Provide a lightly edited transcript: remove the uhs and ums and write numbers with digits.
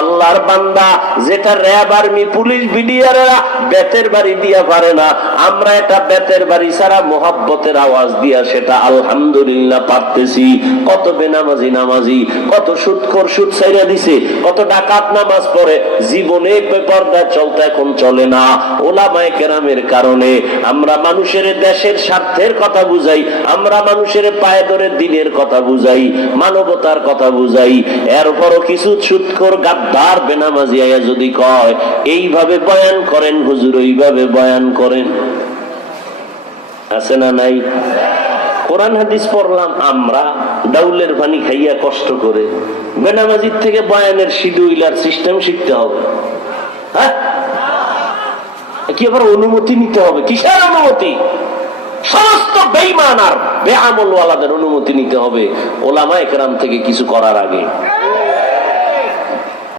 আল্লাহর বান্দা, যেটা র্যাব, আর্মি, পুলিশ, বিডিআররা বেতের বাড়ি দিয়া পারে না, আমরা এটা বেতের বাড়ি ছাড়া মোহাব্বতের আওয়াজ দিয়া সেটা আলহামদুলিল্লাহ পারতেছি। কত বেনামাজি নামাজি, কত সুদখোর সুদ ছাইরা দিছে, কত ডাকাত নামাজ পড়ে, জীবনে পর্দা চলতে এখন চলে না। ওলামায়ে কেরামের কারণে আমরা মানুষের দেশের স্বার্থের কথা বুঝাই, আমরা মানুষের পায়ে ধরে দিনের কথা বুঝাই, মানবতার কথা বুঝাই। এরপরও কিছু সুদখোর গাদ্দার বেনামাজি আয়া যদি কয় এইভাবে বয়ান করেন হুজুর, ওইভাবে বয়ান করেন, আছে না নাই? কোরআন হাদিস পড়লাম আমরা ডাউলের পানি খাইয়া কষ্ট করে, বেনামাজির থেকে বয়ানের শিডিউলার সিস্টেম শিখতে হবে। হ্যাঁ, কি আবার অনুমতি নিতে হবে? কিসের অনুমতি? সমস্ত বেঈমান আর বেআমল ওয়ালাদের অনুমতি নিতে হবে ওলামায়ে কেরাম থেকে কিছু করার আগে।